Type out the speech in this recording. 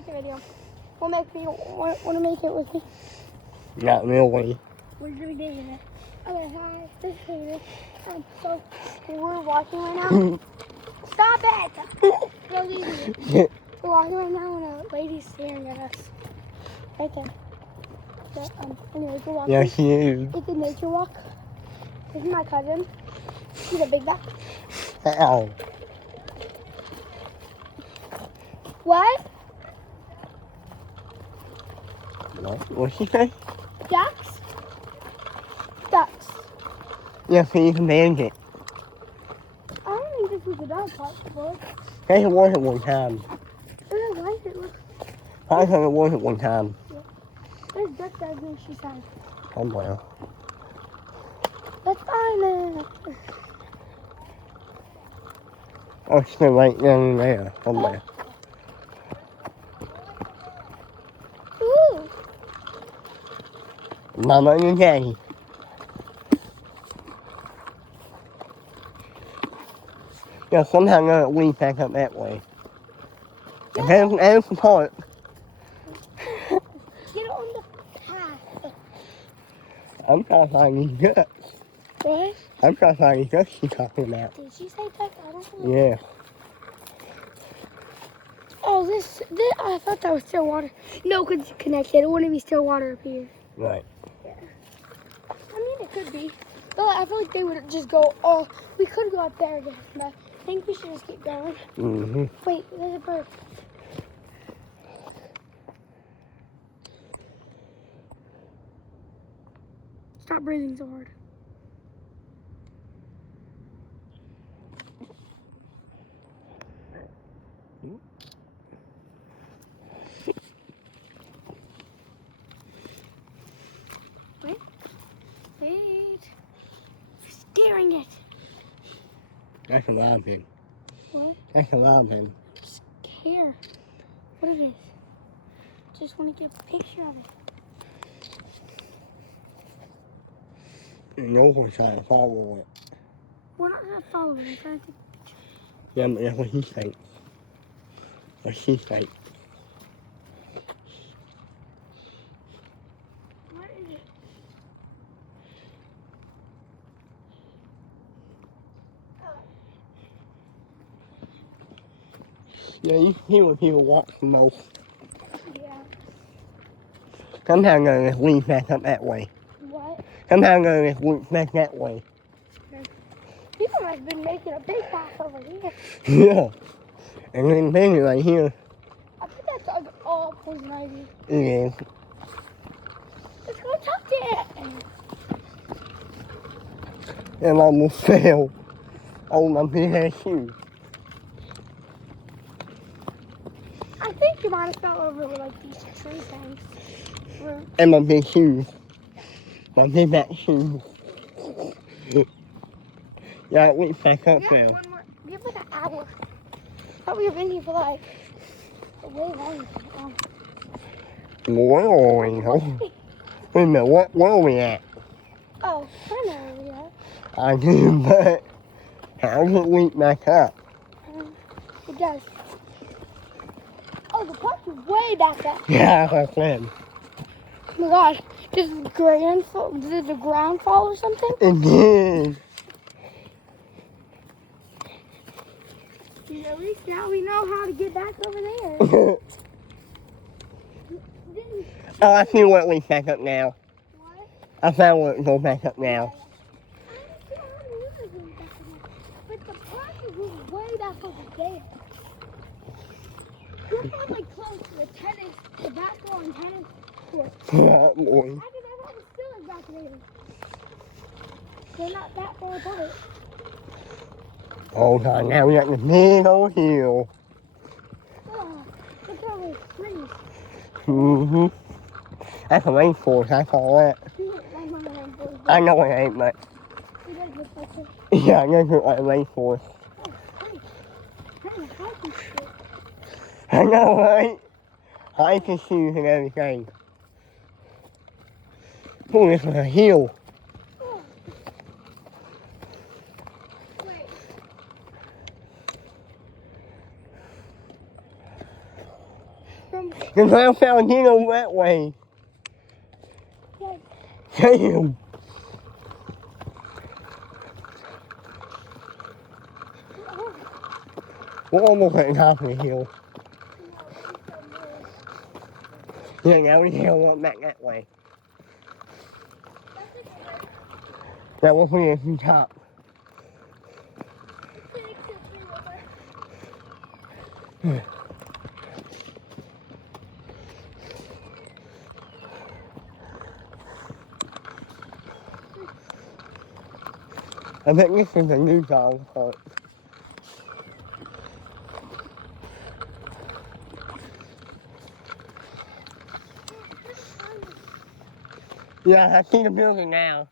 make a video. Want to make it with me? Not really. We're really digging it. Okay, hi, this is Haley. So, we're walking right now. Stop it! No, leave me. We're walking right now and a lady's staring at us. Right there. Anyways, we're walking. Yeah, she is. It's a nature walk. This is my cousin. She's a big guy. Ow. What? What'd she say? Ducks? Ducks. Yeah, so you can manage it. I don't think this was a dog park before. Hey, it was at one time. I like it. Look. I thought it was at one time. There's ducks out here, she said. Oh, well. Let's find it. Oh, she's right down there. Somewhere. Ooh. Mama and Daddy. Yeah, somehow I'm going to leave back up that way. And there's the park. Get on the path. I'm trying to find these ducks. What? I'm trying to find these ducks she's talking about. Did she say duck? I don't know. Yeah. Oh, this, I thought that was still water. No, because it's connected. It wouldn't be still water up here. Right. Yeah. I mean, it could be. But I feel like they would just go, oh, we could go up there again. But I think we should just keep going. Mm-hmm. Wait, there's a bird. Stop breathing so hard. Wait. Wait. You're scaring it. That's a live thing. What? That's a live thing. Scared. What it is? Just want to get a picture of it. And no one's trying to follow it. We're not going to follow it. I'm trying to take a picture. Yeah, but that's what he said. What she said. Where is it? Yeah, you see when people walk the most. Yeah. Sometimes I'm going to leave back up that way. What? Sometimes I'm going to leave back that way. People have been making a big path over here. Yeah. And then maybe right here. I think that's all poison ivy. It is. Let's go touch it. And I almost fell. Oh, my big ass shoe. I think you might have fell over with like these tree things. And my big shoes. My big back shoes. Yeah, I went back up Yeah, there. one more. We have like an hour. I thought we were in here for like a way longer. Where are we? Oh. Wait a minute, where are we at? Oh, I know where we are. I do, but how does it link back up? It does. Oh, the park is way back up. Yeah, that's it. Oh my god. Did the ground fall or something? It did. At least now we know how to get back over there. Oh, I see what links back up now. What? I found where it goes back up now. But the park is way back over there. We're probably close to the basketball and tennis court. Boy. I thought it still is back there. They're not that far apart. Oh god, now we got the big old hill. Oh, look at all those trees. Mm-hmm. That's a rainforest, I call that. I know it ain't, but It does look like it. yeah, it does look like a rainforest. I know, right? Hiking shoes and everything. Oh, this is a hill. Wait. From The trail fell in that way. Damn. We're almost at top of the hill. Yeah, now the hill went back that way. That was pretty at the top. I bet this is a new dog park. Yeah, I see the building now.